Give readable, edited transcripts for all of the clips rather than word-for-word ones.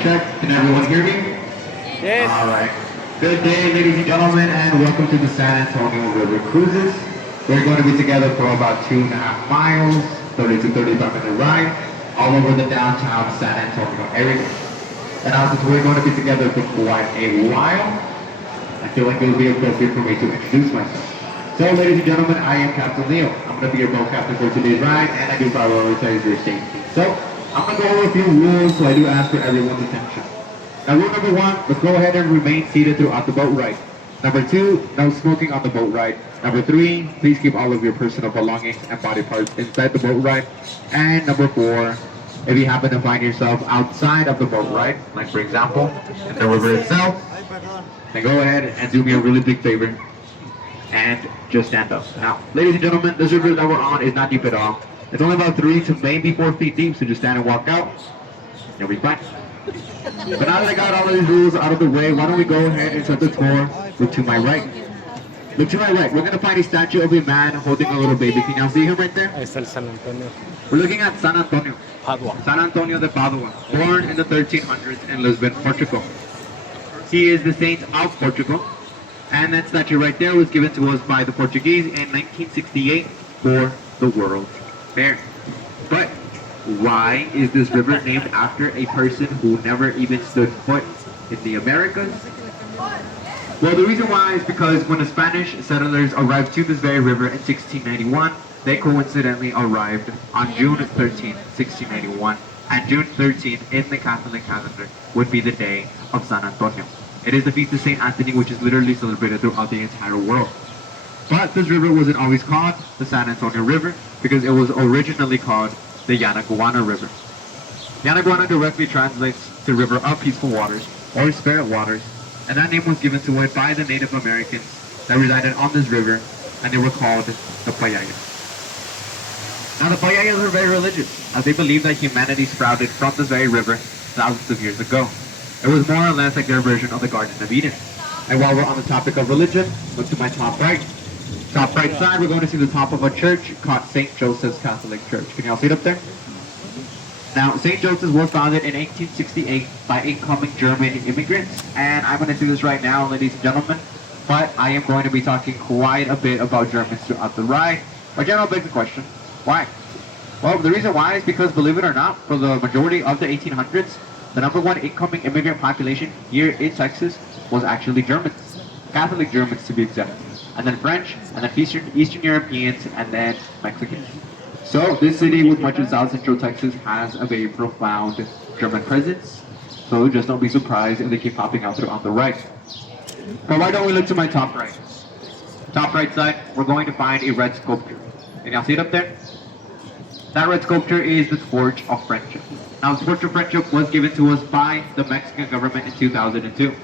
check. Can everyone hear me? Yes. All right. Good day, ladies and gentlemen, and welcome to the San Antonio River Cruises. We're going to be together for about 2.5 miles, 30 to 35-minute ride, all over the downtown San Antonio area. And now, since we're going to be together for quite a while, I feel like it would be appropriate for me to introduce myself. So, ladies and gentlemen, I am Captain Leo. I'm going to be your boat captain for today's ride, and I do prioritize your safety. So, I'm going to go over a few rules, so I do ask for everyone's attention. Now, rule number 1, let's go ahead and remain seated throughout the boat ride. Number 2, no smoking on the boat ride. Number 3, please keep all of your personal belongings and body parts inside the boat ride. And number 4, if you happen to find yourself outside of the boat ride, like for example, in the river itself, then go ahead and do me a really big favor and just stand up. Now, ladies and gentlemen, this river that we're on is not deep at all. It's only about 3 to maybe 4 feet deep, so just stand and walk out. You'll be fine. But now that I got all of these rules out of the way, why don't we go ahead and start the tour. Look to my right. Look to my right. We're going to find a statue of a man holding a little baby. Can y'all see him right there? Ahí está el San Antonio. We're looking at San Antonio. Padua. San Antonio de Padua, born in the 1300s in Lisbon, Portugal. He is the saint of Portugal, and that statue right there was given to us by the Portuguese in 1968 for the World's Fair. But why is this river named after a person who never even stood foot in the Americas? Well, the reason why is because when the Spanish settlers arrived to this very river in 1691, they coincidentally arrived on June 13, 1691, and June 13 in the Catholic calendar would be the day of San Antonio. It is the feast of Saint Anthony, which is literally celebrated throughout the entire world. But this river wasn't always called the San Antonio River because it was originally called the Yanaguana River. Yanaguana directly translates to River of Peaceful Waters or Spirit Waters, and that name was given to it by the Native Americans that resided on this river, and they were called the Payayas. Now the Payayas were very religious, as they believed that humanity sprouted from this very river thousands of years ago. It was more or less like their version of the Garden of Eden. And while we're on the topic of religion, look to my top right. Top right side, we're going to see the top of a church called St. Joseph's Catholic Church. Can y'all see it up there? Now, St. Joseph's was founded in 1868 by incoming German immigrants. And I'm going to do this right now, ladies and gentlemen. But I am going to be talking quite a bit about Germans throughout the ride. But general begs the question, why? Well, the reason why is because, believe it or not, for the majority of the 1800s, the number 1 incoming immigrant population here in Texas was actually Germans. Catholic Germans, to be exact. And then French, and then Eastern Europeans, and then Mexicans. So this city, with much of South Central Texas, has a very profound German presence. So just don't be surprised if they keep popping out throughout the right. But why don't we look to my top right? Top right side, we're going to find a red sculpture. Can y'all see it up there? That red sculpture is the Torch of Friendship. Now, the Torch of Friendship was given to us by the Mexican government in 2002.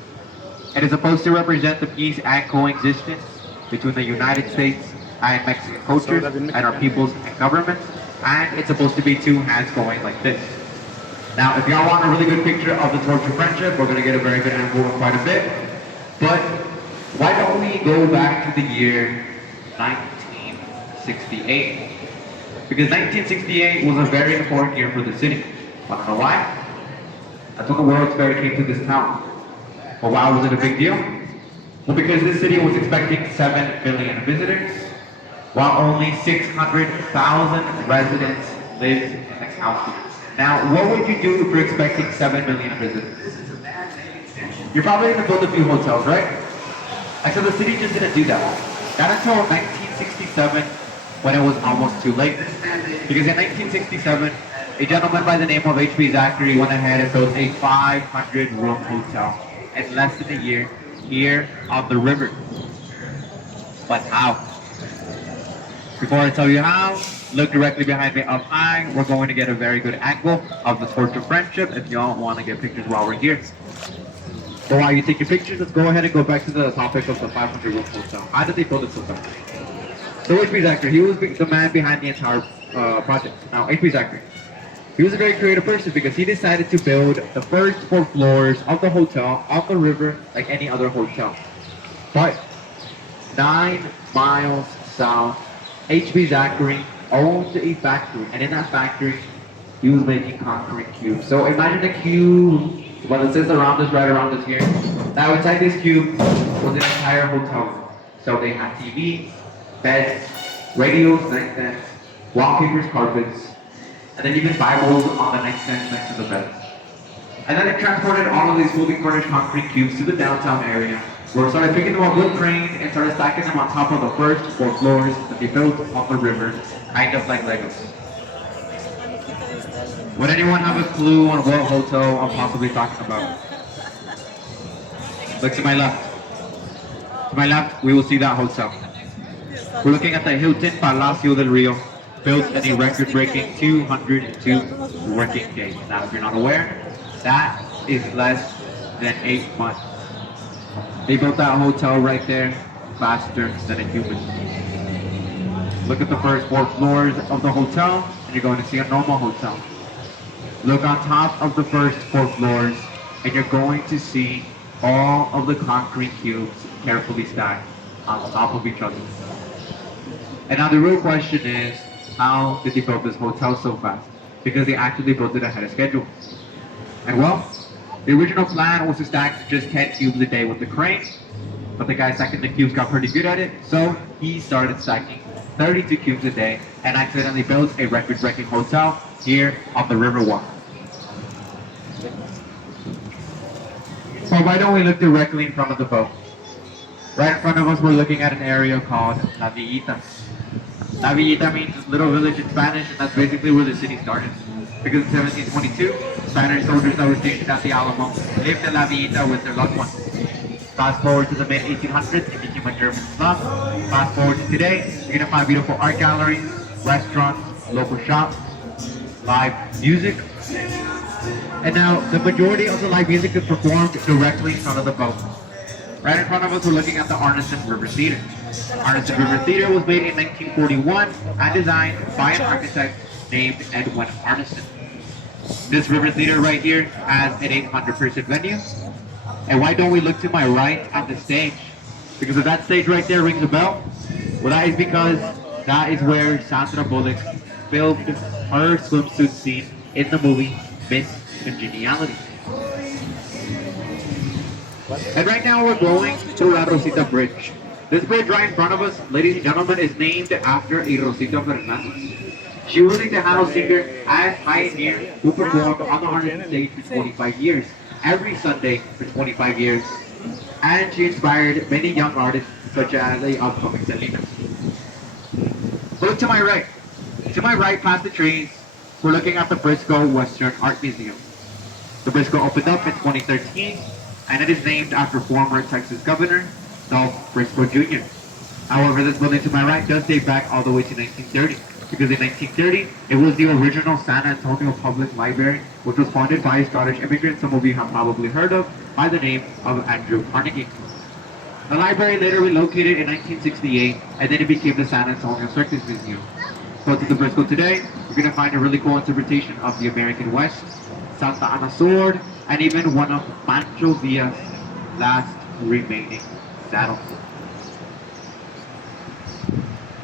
It is supposed to represent the peace and coexistence between the United States and Mexican cultures and our peoples and governments, and it's supposed to be 2 hands going like this. Now, if y'all want a really good picture of the Torch of Friendship, we're going to get a very good angle in quite a bit, but why don't we go back to the year 1968? Because 1968 was a very important year for the city. Want to know why? That's when the World's Fair came to this town. Well, why was it a big deal? Well, because this city was expecting 7 million visitors, while only 600,000 residents lived in the county. Now, what would you do if you're expecting 7 million visitors? You're probably going to build a few hotels, right? And so the city just didn't do that. Not until 1967, when it was almost too late. Because in 1967, a gentleman by the name of H.B. Zachary went ahead and built a 500-room hotel in less than a year here on the river. But how? Before I tell you how, look directly behind me up high. We're going to get a very good angle of the Torch of Friendship if y'all want to get pictures while we're here. So while you take your pictures, let's go ahead and go back to the topic of the 500-room hotel. How did they build this hotel? So H.B. Zachary, he was the man behind the entire project. Now, H.B. Zachary, he was a very creative person because he decided to build the first 4 floors of the hotel on the river like any other hotel. But 9 miles south, H.B. Zachary owned a factory, and in that factory, he was making concrete cubes. So imagine a cube But it says around us, right around us here. Now inside this cube was an entire hotel room. So they had TVs, beds, radios, nightstands, wallpapers, carpets, and then even Bibles on the nightstands next to the beds. And then it transported all of these fully furnished concrete cubes to the downtown area, where it started picking them up with cranes and started stacking them on top of the first 4 floors that they built on the river, kind of like Legos. Would anyone have a clue on what hotel I'm possibly talking about? Look to my left. To my left, we will see that hotel. We're looking at the Hilton Palacio del Rio, built in a record-breaking 202 working days. Now, if you're not aware, that is less than 8 months. They built that hotel right there faster than a human. Look at the first 4 floors of the hotel, and you're going to see a normal hotel. Look on top of the first 4 floors, and you're going to see all of the concrete cubes carefully stacked on top of each other. And now the real question is, how did they build this hotel so fast? Because they actually built it ahead of schedule. And well, the original plan was to stack just 10 cubes a day with the crane, but the guy stacking the cubes got pretty good at it, so he started stacking 32 cubes a day and accidentally built a record-breaking hotel here on the River Walk. So why don't we look directly in front of the boat? Right in front of us, we're looking at an area called La Villita. La Villita means little village in Spanish, and that's basically where the city started. Because in 1722, Spanish soldiers that were stationed at the Alamo lived in La Villita with their loved ones. Fast forward to the mid-1800s, it became a German slum. Fast forward to today, you're going to find beautiful art galleries, restaurants, local shops, live music. And now, the majority of the live music is performed directly in front of the boat. Right in front of us, we're looking at the Arneson River Theater. Arneson River Theater was made in 1941 and designed by an architect named Edwin Arneson. This river theater right here has an 800-person venue. And why don't we look to my right at the stage? Because if that stage right there rings a bell, well, that is because that is where Sandra Bullock filmed her swimsuit scene in the movie Miss Congeniality. And right now we're going through La Rosita Bridge. This bridge right in front of us, ladies and gentlemen, is named after a Rosita Fernandez. She was a Tejano singer and pioneer who performed on the Arneson stage for 25 years, every Sunday for 25 years. And she inspired many young artists, such as the upcoming Selena. Look to my right. To my right, past the trees, we're looking at the Briscoe Western Art Museum. The Briscoe opened up in 2013, and it is named after former Texas Governor Dolph Briscoe Jr. However, this building to my right does date back all the way to 1930. Because in 1930, it was the original San Antonio Public Library, which was founded by a Scottish immigrant some of you have probably heard of, by the name of Andrew Carnegie. The library later relocated in 1968, and then it became the San Antonio Circus Museum. So to the Briscoe today, you're going to find a really cool interpretation of the American West, Santa Ana sword, and even one of Pancho Villa's last remaining saddles.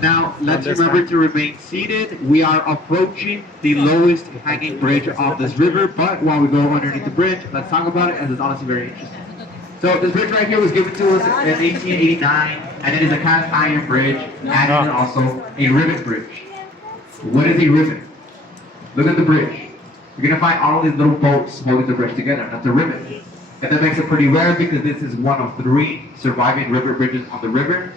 Now, let's remember to remain seated. We are approaching the lowest hanging bridge of this river, but while we go underneath the bridge, let's talk about it, as it's honestly very interesting. So this bridge right here was given to us in 1889, and it is a cast iron bridge, and it is also a rivet bridge. What is a rivet? Look at the bridge. You're going to find all these little bolts holding the bridge together. That's a rivet. And that makes it pretty rare because this is one of 3 surviving river bridges on the river.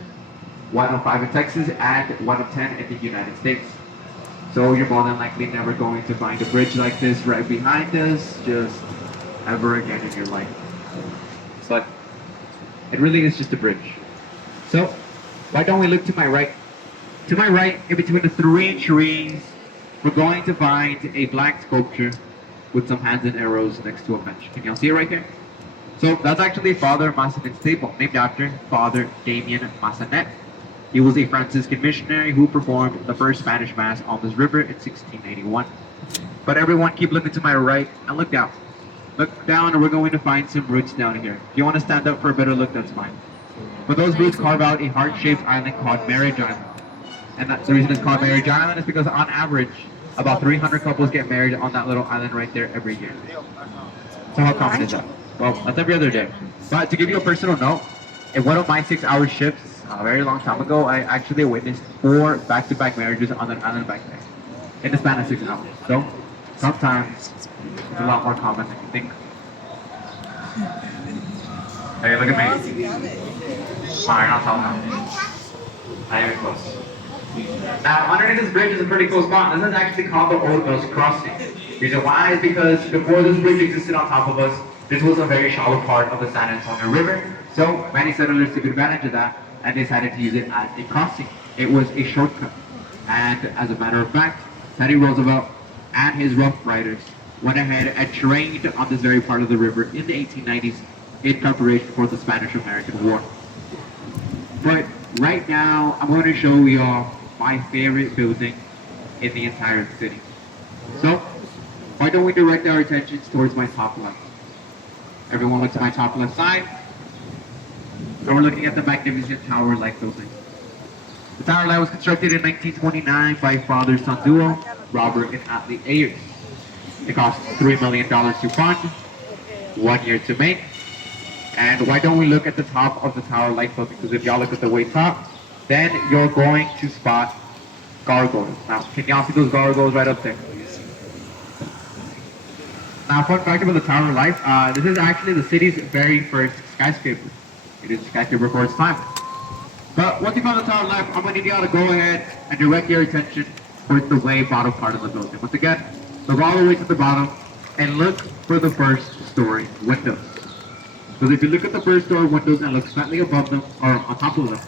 1 of 5 in Texas, and 1 of 10 in the United States. So you're more than likely never going to find a bridge like this right behind us, just ever again in your life. But it really is just a bridge. So why don't we look to my right? To my right, in between the 3 trees, we're going to find a black sculpture with some hands and arrows next to a bench. Can y'all see it right there? So that's actually Father Massanet's table, named after Father Damien Massanet. He was a Franciscan missionary who performed the first Spanish Mass on this river in 1681. But everyone keep looking to my right and look down. Look down and we're going to find some roots down here. If you want to stand up for a better look, that's fine. But those roots carve out a heart-shaped island called Marriage Island. And that's the reason it's called Marriage Island is because on average, about 300 couples get married on that little island right there every year. So how common is that? Well, that's every other day. But to give you a personal note, in one of my 6-hour shifts, a very long time ago, I actually witnessed 4 back-to-back marriages on an island back there in the span of 6 hours. So sometimes it's a lot more common than you think. Hey, look at me. Fine, I'll tell now. I am close. Now, underneath this bridge is a pretty cool spot. This is actually called the Old Mills Crossing. Reason why is because before this bridge existed on top of us, this was a very shallow part of the San Antonio River. So many settlers took advantage of that and decided to use it as a crossing. It was a shortcut. And as a matter of fact, Teddy Roosevelt and his Rough Riders went ahead and trained on this very part of the river in the 1890s in preparation for the Spanish-American War. But right now, I'm going to show you all my favorite building in the entire city. So, why don't we direct our attentions towards my top left? Everyone look to my top left side. And we're looking at the magnificent Tower Light building. The Tower Light was constructed in 1929 by father-son duo, Robert and Atlee Ayers. It cost $3 million to fund, 1 year to make. And why don't we look at the top of the Tower Light building? Because if y'all look at the way top, then you're going to spot gargoyles. Now, can y'all see those gargoyles right up there? Now, fun fact about the Tower of Life, this is actually the city's very first skyscraper. It is skyscraper for its time. But once you found the Tower of Life, I'm going to need y'all to go ahead and direct your attention towards the way bottom part of the building. Once again, look all the way to the bottom and look for the first story windows. Because if you look at the first story windows and look slightly above them, or on top of them,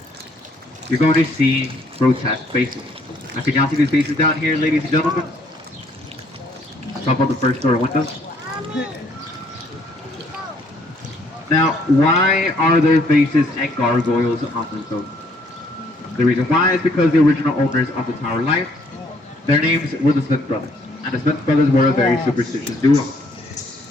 you're going to see grotesque faces. Now, can y'all see these faces down here, ladies and gentlemen? Top of the first story windows. Now, why are there faces and gargoyles on this building? The reason why is because the original owners of the Tower Light, their names were the Smith brothers. And the Smith brothers were a very superstitious duo.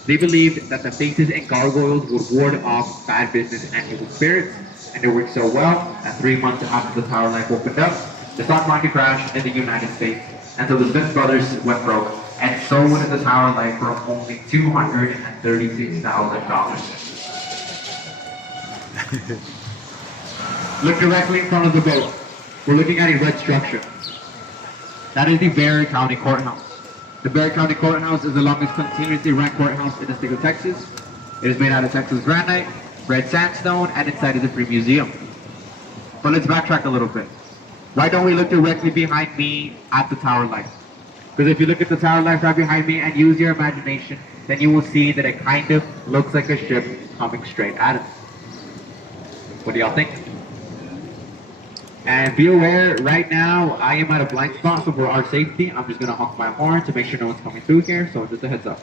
They believed that the faces and gargoyles would ward off bad business and evil spirits. And it worked so well that 3 months after the Tower Light opened up, the stock market crashed in the United States. And so the Smith brothers went broke and sold the Tower Light for only $236,000. Look directly in front of the boat. We're looking at a red structure. That is the Bexar County Courthouse. The Bexar County Courthouse is the longest continuously ran courthouse in the state of Texas. It is made out of Texas granite, red sandstone, and inside is a free museum. But let's backtrack a little bit. Why don't we look directly behind me at the Tower Light? Because if you look at the Tower Light right behind me and use your imagination, then you will see that it kind of looks like a ship coming straight at us. What do y'all think? And be aware, right now, I am at a blind spot, so for our safety, I'm just going to honk my horn to make sure no one's coming through here, so just a heads up.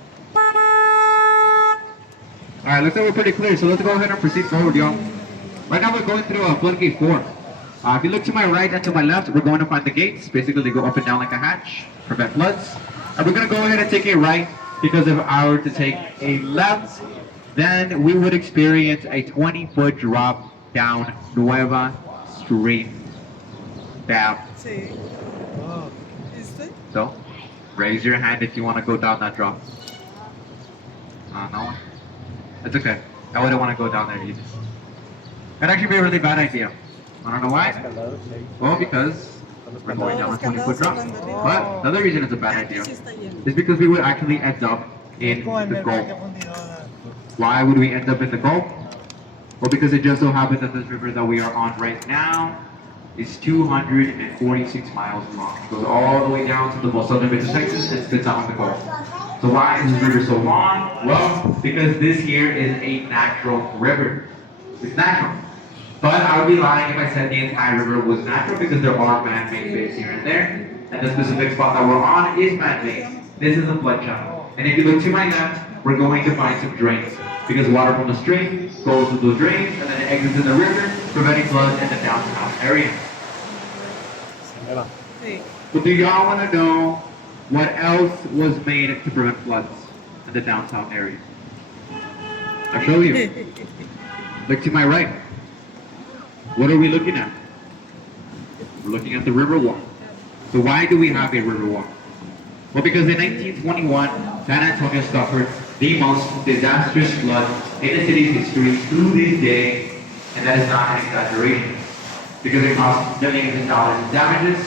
Alright, looks like we're pretty clear, so let's go ahead and proceed forward, y'all. Right now, we're going through floodgate 4. If you look to my right and to my left, we're going to find the gates. Basically, they go up and down like a hatch, prevent floods. And we're going to go ahead and take a right, because if I were to take a left, then we would experience a 20-foot drop down Nueva Street. Down. So, raise your hand if you want to go down that drop. No one? It's okay. I wouldn't want to go down there either. That'd actually be a really bad idea. I don't know why. Well, because we're going down a 20-foot drop. But the other reason it's a bad idea is because we would actually end up in the Gulf. Why would we end up in the Gulf? Well, because it just so happens that this river that we are on right now is 246 miles long. It goes all the way down to the most southern bit of Texas and spits out in the Gulf. So why is this river so long? Well, because this here is a natural river. It's natural. But I would be lying if I said the entire river was natural, because there are man-made bays here and there. And the specific spot that we're on is man-made. This is a flood channel. And if you look to my left, we're going to find some drains. Because water from the stream goes to those drains and then it exits in the river, preventing floods in the downtown area. But do y'all want to know what else was made to prevent floods in the downtown area? I'll show you. Look to my right. What are we looking at? We're looking at the river walk. So why do we have a river walk? Well, because in 1921, San Antonio suffered the most disastrous flood in the city's history to this day, and that is not an exaggeration, because it cost millions of dollars in damages,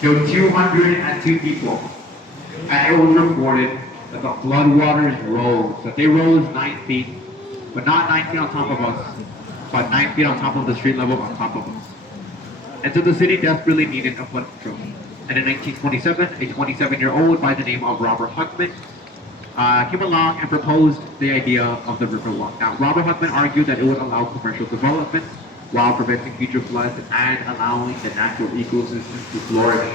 killed 202 people, and it was reported that the floodwaters rose, that they rose 9 feet, but not 9 feet on top of us, but 9 feet on top of the street level on top of us. And so the city desperately needed a flood control. And in 1927, a 27-year-old by the name of Robert Huckman came along and proposed the idea of the Riverwalk. Now, Robert Huckman argued that it would allow commercial development while preventing future floods and allowing the natural ecosystems to flourish.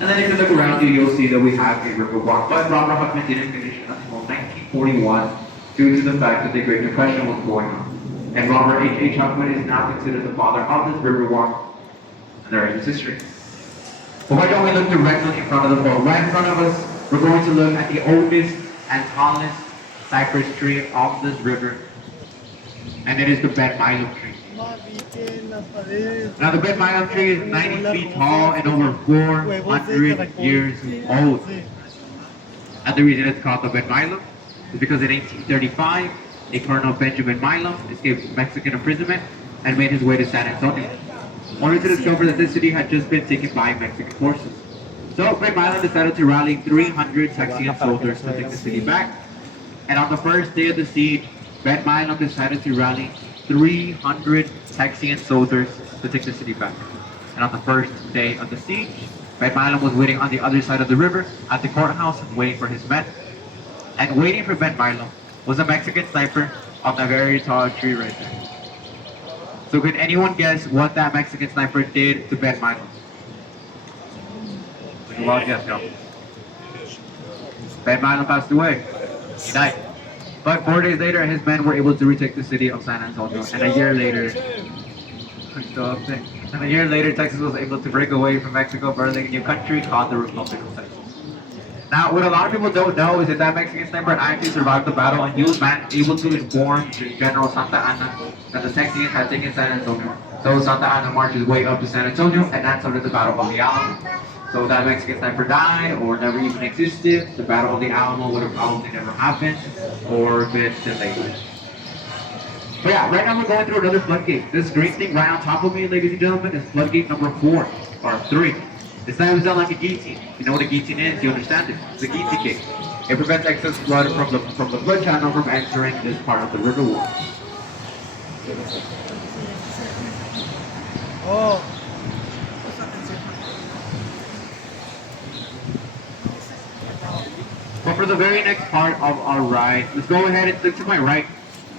And then if you look around you, you'll see that we have a Riverwalk, but Robert Huckman didn't finish it until 1941 due to the fact that the Great Depression was going on. And Robert H. Huckman is now considered the father of this Riverwalk, and there is his history. But why don't we look directly in front of the boat? Right in front of us, we're going to look at the oldest and tallest cypress tree of this river, and it is the bed milo tree. Now the bed milo tree is 90 feet tall and over 400 years old. And the reason it's called the bed milo is because in 1835, a Colonel Benjamin Milo escaped Mexican imprisonment and made his way to San Antonio, only to discover that this city had just been taken by Mexican forces. So Ben Milo decided to rally 300 Texian soldiers to take the city back. And on the first day of the siege, Ben Milo decided to rally 300 Texian soldiers to take the city back. And on the first day of the siege, Ben Milo was waiting on the other side of the river at the courthouse waiting for his men. And waiting for Ben Milo was a Mexican sniper on a very tall tree right there. So could anyone guess what that Mexican sniper did to Ben Milo? A wild guess, no. Ben Milo passed away. He died. But 4 days later, his men were able to retake the city of San Antonio. And a year later, Texas was able to break away from Mexico, birthing a new country called the Republic of Texas. Now, what a lot of people don't know is that Mexican sniper actually survived the battle, and he was able to inform General Santa Anna that the Texians had taken San Antonio. So Santa Anna marched his way up to San Antonio, and that started the Battle of the Alamo. So that Mexican sniper died, or never even existed. The Battle of the Alamo would have probably never happened, or been delayed. But yeah, right now we're going through another floodgate. This green thing right on top of me, ladies and gentlemen, is floodgate number 4, or 3. This time it's done like a guillotine. You know what a guillotine is? You understand it? It's a guillotine gate. It prevents excess blood from the blood channel from entering this part of the river wall. Oh. But for the very next part of our ride, let's go ahead and look to my right.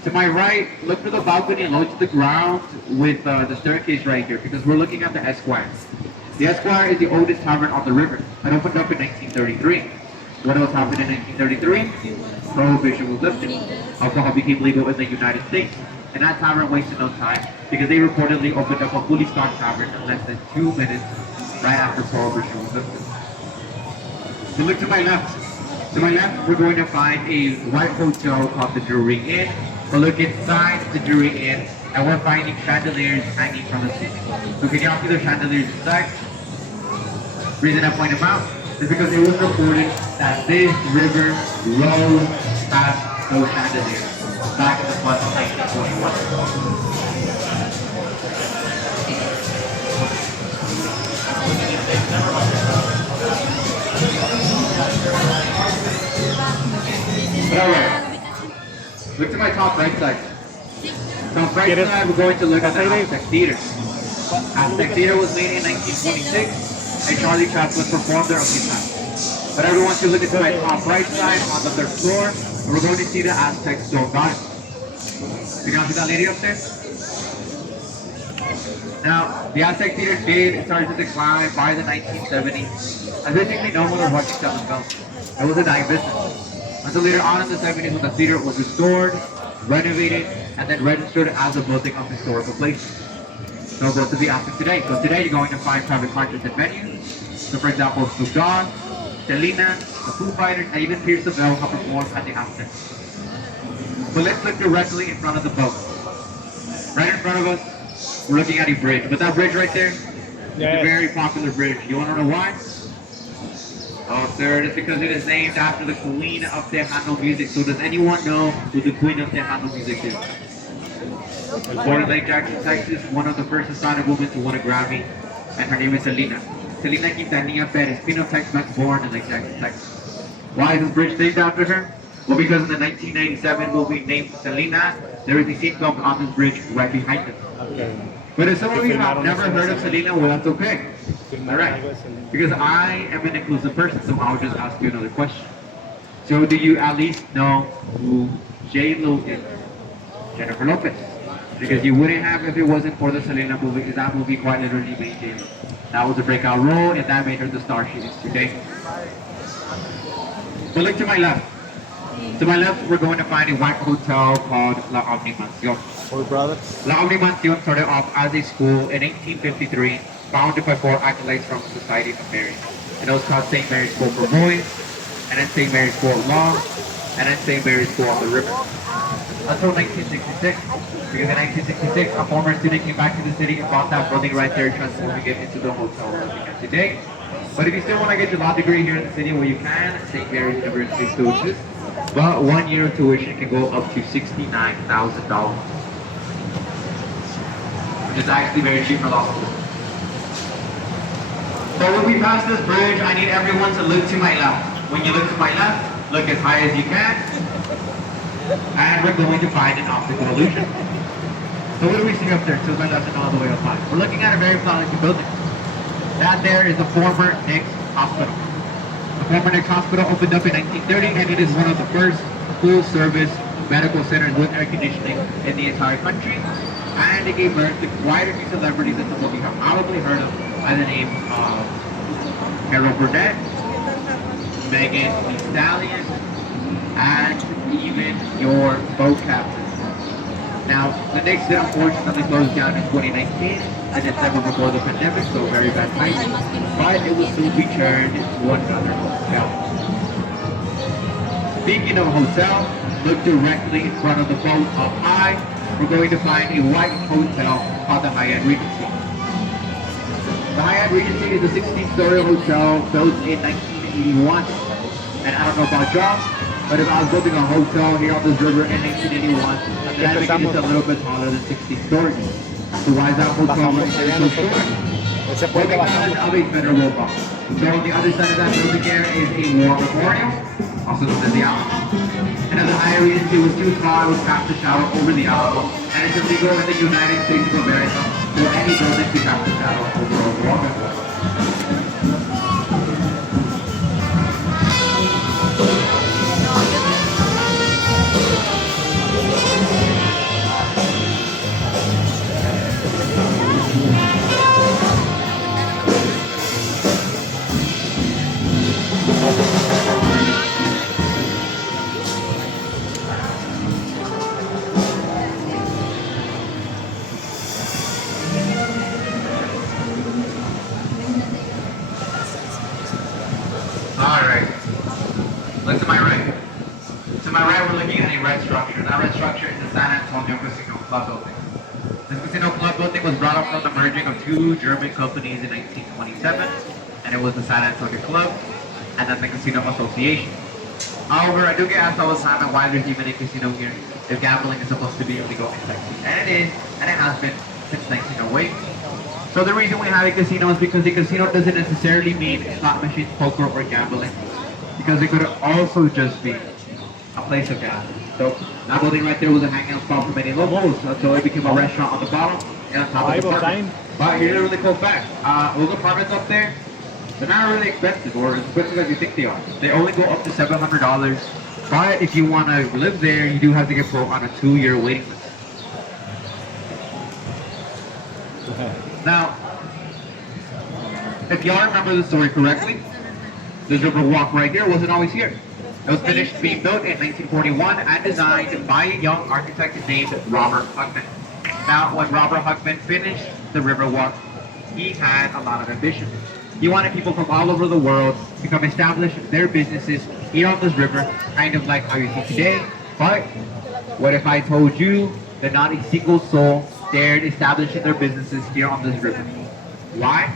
To my right, look for the balcony and look to the ground with the staircase right here, because we're looking at the Esquire. The Esquire is the oldest tavern on the river. It opened up in 1933. What else happened in 1933? Prohibition was lifted. Alcohol became legal in the United States. And that tavern wasted no time, because they reportedly opened up a fully stocked tavern in less than 2 minutes right after Prohibition was lifted. So look to my left. To my left, we're going to find a white hotel called the Drury Inn. We'll look inside the Drury Inn, and we're finding chandeliers hanging from the ceiling. So can you all see the chandeliers inside? The reason I point them out is because it was reported that this river rose past those chandeliers back in the flood of 1921. Alright, look to my top right side. Top right side, we're going to look at the Aztec Theater. Aztec Theater was made in 1926, and Charlie Chaplin performed there a few times. But everyone should look at my top right side on the 3rd floor, and we're going to see the Aztec Stone God. You can see that lady up there? Now, the Aztec Theater did start to decline by the 1970s. As basically no one was watching television. It was a dying business. Until later on in the 70s, when the theater was restored, renovated, and then registered as a building of historical places. So go to the Aztec today. So today you're going to find private concerts and venues. So for example, Snoop Dogg, Selena, the Foo Fighters, and even Pierce the Veil have performed at the Aztec. But let's look directly in front of the boat. Right in front of us, we're looking at a bridge. But that bridge right there, it's a very popular bridge. You want to know why? Oh, sir, it's because it is named after the queen of Tejano music. So does anyone know who the queen of Tejano music is? Born in Lake Jackson, Texas, one of the first Hispanic women to win a Grammy, and her name is Selena. Selena Quintanilla Perez, Queen of Tex-Mex, born in Lake Jackson, Texas. Why is this bridge named after her? Well, because in the 1997 movie named Selena, there is a scene filmed on this bridge right behind it. Okay. But if some of you have never heard of Selena, well, that's okay. All right. Because I am an inclusive person, so I'll just ask you another question. So do you at least know who J-Lo is? Jennifer Lopez. Because you wouldn't have if it wasn't for the Selena movie, because that movie quite literally made J-Lo. That was a breakout role, and that made her the star she is today. But look to my left. To my left, we're going to find a white hotel called La Omni Mansion. Four brothers. La Omni Mansion started off as a school in 1853, founded by four acolytes from the Society of Mary. And it was called St. Mary's School for Boys, and then St. Mary's School of Law, and then St. Mary's School on the River. Until 1966, because in 1966, a former student came back to the city and bought that building right there, transforming it into the hotel we're looking at today. But if you still want to get your law degree here in the city, well, you can. St. Mary's University still exists. But 1 year of tuition can go up to $69,000, which is actually very cheap for law school. So when we pass this bridge, I need everyone to look to my left. When you look to my left, look as high as you can. And we're going to find an optical illusion. So what do we see up there? To my left and all the way up high. We're looking at a very flat-looking building. That there is the former Nick's Hospital. The former Nick's Hospital opened up in 1930, and it is one of the first full-service medical centers with air conditioning in the entire country. And it gave birth to quite a few celebrities that some of you have probably heard of by the name of Carol Burnett, Megan Thee Stallion, and even your boat captain. Now, the Knicks did unfortunately close down in 2019, and it's never before the pandemic, so very bad timing. But it will soon be turned into another hotel. Speaking of hotel, look directly in front of the boat up high. We're going to find a white hotel called the Hyatt Regency. The Hyatt Regency is a 16-story hotel built in 1981. And I don't know about y'all, but if I was building a hotel here on this river in 1981, then I'd make it just a little bit taller than 60 stories. So why is that hotel right there so short? Well, because of a federal law. So on the other side of that building there is a war memorial, also known as the Alamo. And as the Hyatt Regency was too tall, it was cast a shadow over the Alamo. And it's illegal in the United States of America for any building to cast a shadow over a war memorial. Alright, look to my right. To my right, we're looking at a red structure. That red structure is the San Antonio Casino Club building. This Casino Club building was brought up from the merging of two German companies in 1927, and it was the San Antonio Club and then the Casino Association. However, I do get asked all the time why there's even a casino here if gambling is supposed to be illegal in Texas. And it is, and it has been since 1908. So the reason we have a casino is because a casino doesn't necessarily mean slot machines, poker, or gambling. Because it could also just be a place of gambling. So that building right there was a hangout spot for many locals until it became a restaurant on the bottom and on top of the apartment. But here's a really cool fact. Those apartments up there, they're not really expensive or as expensive as you think they are. They only go up to $700. But if you want to live there, you do have to get put on a 2-year waiting list. Now, if y'all remember the story correctly, this river walk right here wasn't always here. It was finished being built in 1941 and designed by a young architect named Robert Huckman. Now, when Robert Huckman finished the river walk, he had a lot of ambition. He wanted people from all over the world to come establish their businesses here on this river, kind of like how you see today. But what if I told you that not a single soul dared establishing their businesses here on this river? Why?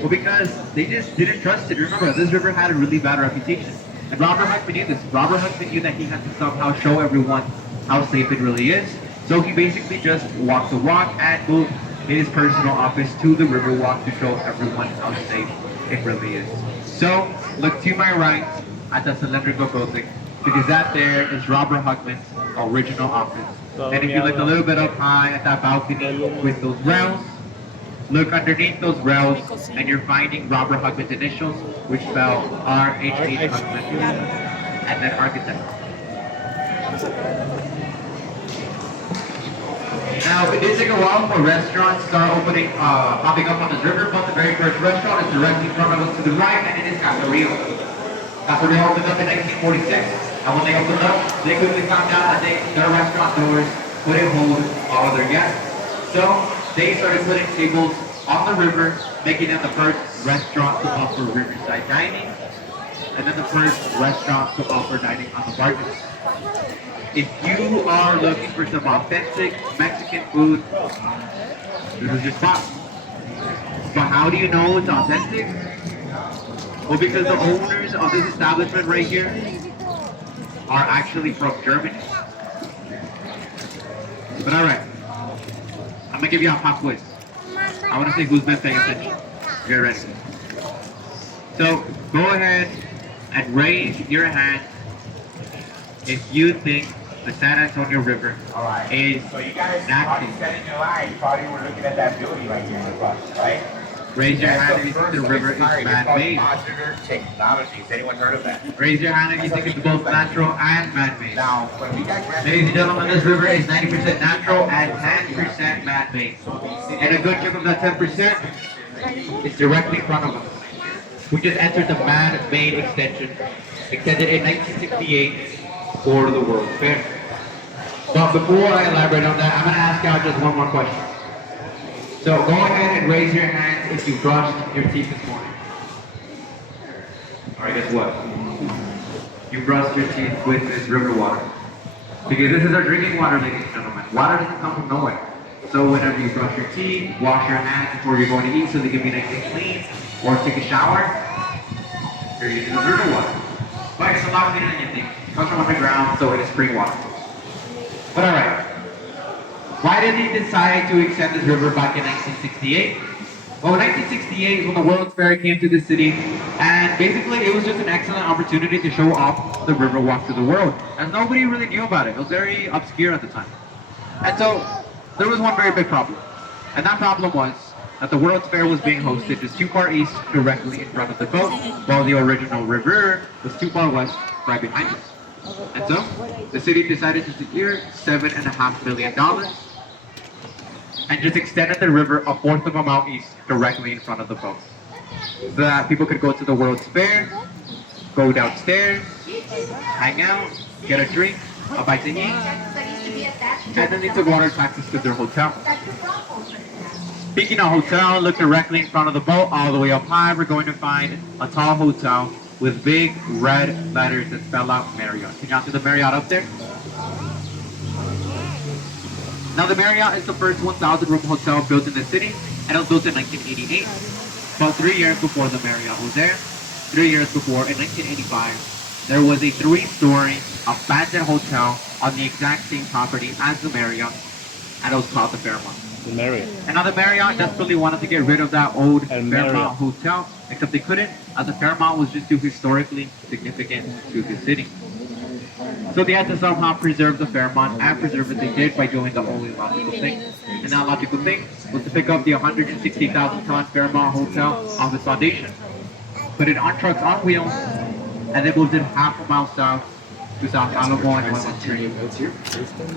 Well, because they just didn't trust it. Remember, this river had a really bad reputation. And Robert Huckman knew this. Robert Huckman knew that he had to somehow show everyone how safe it really is. So he basically just walked the walk and moved his personal office to the Riverwalk to show everyone how safe it really is. So look to my right at the cylindrical building, because that there is Robert Huckman's original office. And if you look a little bit up high at that balcony with those rails, look underneath those rails and you're finding Robert Huckman's initials, which spell R.H.H. Huckman, and then architect. Now, it did take a while for restaurants to start popping up on this river, but the very first restaurant is directly in front of us to the right, and it is Recorrido. Recorrido opened up in 1946, and when they opened up, they quickly found out that their restaurant doors couldn't hold all of their guests. So, they started putting tables on the river, making it the first restaurant to offer riverside dining, and then the first restaurant to offer dining on the barges. If you are looking for some authentic Mexican food, this is your spot. But how do you know it's authentic? Well, because the owners of this establishment right here are actually from Germany. But alright, I'm gonna give you a pop quiz. I wanna see who's been paying attention. Get ready. So, go ahead and raise your hand if you think the San Antonio River is So you guys nasty. probably said in your line, you probably were looking at that building right here in the front, right? Raise your hand if you That's think the river is man-made. modular technology. Has anyone heard of that? Raise your hand if you think it's both natural and man-made. Now, when we got Ladies and gentlemen, this river is 90% natural and 10% man-made. And a good chunk of that 10% is directly in front of us. We just entered the man-made extension, extended in 1968 for the World's Fair. But before I elaborate on that, I'm going to ask y'all just one more question. So go ahead and raise your hand if you brushed your teeth this morning. Alright, guess what? You brushed your teeth with this river water. Because this is our drinking water, ladies and gentlemen. Water doesn't come from nowhere. So whenever you brush your teeth, wash your hands before you're going to eat so they can be nice and clean, or take a shower, you're using the river water. But it's a lot cleaner than you think. It comes from underground, so it is spring water. But alright. Why did he decide to extend this river back in 1968? Well, in 1968 is when the World's Fair came to the city, and basically it was just an excellent opportunity to show off the river walk to the world, and nobody really knew about it. It was very obscure at the time. And so, there was one very big problem. And that problem was that the World's Fair was being hosted just too far east, directly in front of the boat, while the original river was too far west, right behind us. And so, the city decided to secure $7.5 million and just extended the river a fourth of a mile east, directly in front of the boat. So that people could go to the World's Fair, go downstairs, hang out, get a drink, a bite to eat, and then they took water taxis to their hotel. Speaking of hotel, look directly in front of the boat, all the way up high, we're going to find a tall hotel with big red letters that spell out Marriott. Can y'all see the Marriott up there? Now the Marriott is the first 1,000-room hotel built in the city, and it was built in 1988. About 3 years before the Marriott was there, 3 years before, in 1985, there was a 3-story abandoned hotel on the exact same property as the Marriott, and it was called the Fairmont. The Marriott. And now the Marriott desperately wanted to get rid of that old El Fairmont Marriott. hotel, except they couldn't, as the Fairmont was just too historically significant to the city. So they had to somehow preserve the Fairmont, and preserve it they did by doing the only logical thing. And that logical thing was to pick up the 160,000-ton Fairmont Hotel off its foundation, put it on trucks on wheels, and then moved it half a mile south to South Alamo and West Street.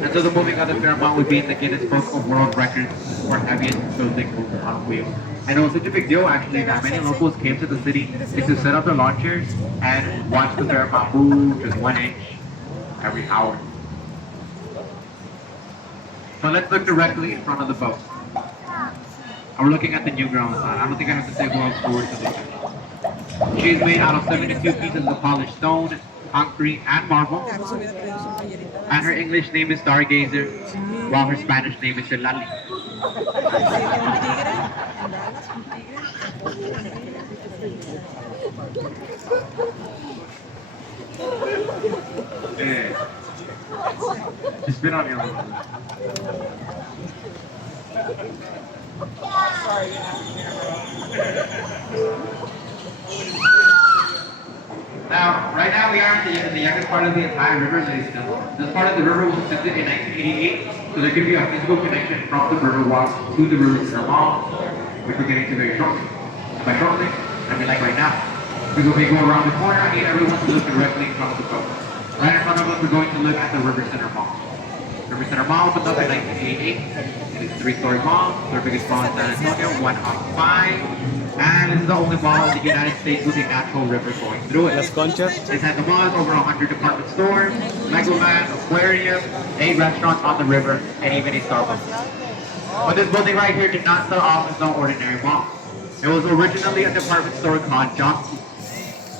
And so the moving of the Fairmont would be in the Guinness Book of World Records for heaviest building moved on wheels. And it was such a big deal actually that many locals came to the city just to set up their lawn chairs and watch the Fairmont move just 1 inch every hour. So let's look directly in front of the boat. And we're looking at the new girl on the side. I don't think I have to say who else to look at. She is made out of 72 pieces of polished stone, concrete, and marble. And her English name is Stargazer, while her Spanish name is Shalali. Eh, just spit on me a little bit. Now, right now we are in the youngest part of the entire river, ladies and gentlemen. This part of the river was constructed in 1988, so there could be a physical connection from the river walk to the river center mall, which we're getting to very shortly. And by shortly, I mean like right now. Because when we go around the corner, I need everyone to look directly in front of the boat. Right in front of us, we're going to look at the River Center Mall. River Center Mall was built in 1988. It is a 3-story mall, third biggest mall in San Antonio, 1 of 5. And this is the only mall in the United States with a natural river going through it. Las conchas. It has the mall has over 100 department stores, Legoland, aquarium, 8 restaurants on the river, and even a Starbucks. But this building right here did not start off as no ordinary mall. It was originally a department store called Johnson.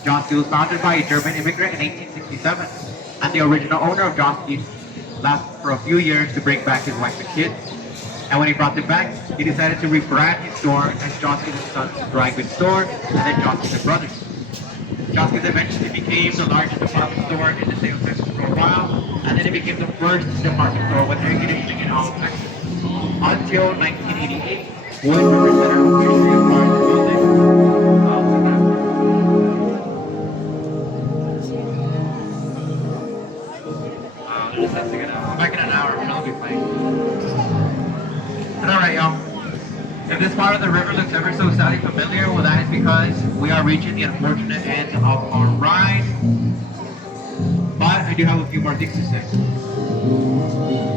Johnson was founded by a German immigrant in 1867, and the original owner of Johnson lasted for a few years to bring back his wife and kids. And when he brought them back, he decided to rebrand his store as Johnson & Sons Dry Goods Store, and then Johnson & Brothers. Johnson eventually became the largest department store in the state of Texas for a while, and then it became the first department store with air conditioning in all of Texas. Until 1988, when River Center officially acquired the building. Just have to get out. Back in an hour, and I'll be playing. But alright, y'all. If this part of the river looks ever so sadly familiar, well, that is because we are reaching the unfortunate end of our ride. But I do have a few more things to say.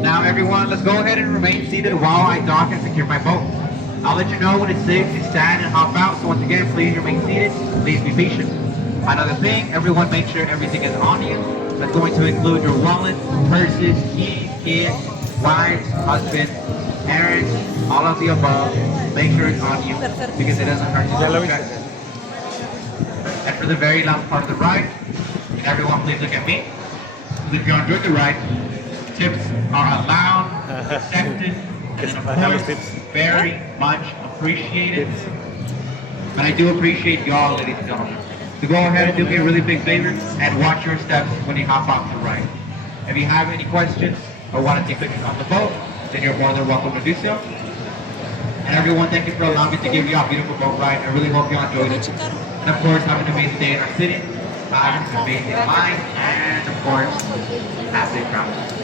Now, everyone, let's go ahead and remain seated while I dock and secure my boat. I'll let you know when it's safe to stand and hop out. So once again, please remain seated. Please be patient. Another thing, everyone make sure everything is on you. That's going to include your wallet, purses, keys, kids, wives, husbands, parents, all of the above. Make sure it's on you because it doesn't hurt to double check. And for the very last part of the ride, can everyone please look at me? If you enjoyed the ride, tips are allowed, accepted, and of course, very much appreciated. And I do appreciate y'all, ladies and gentlemen. So go ahead and do me a really big favor and watch your steps when you hop off the ride. If you have any questions or want to take pictures on the boat, then you're more than welcome to do so. And everyone, thank you for allowing me to give you a beautiful boat ride. I really hope you all enjoyed it. And of course, have an amazing day in our city, have an amazing life, and of course, have safe travels.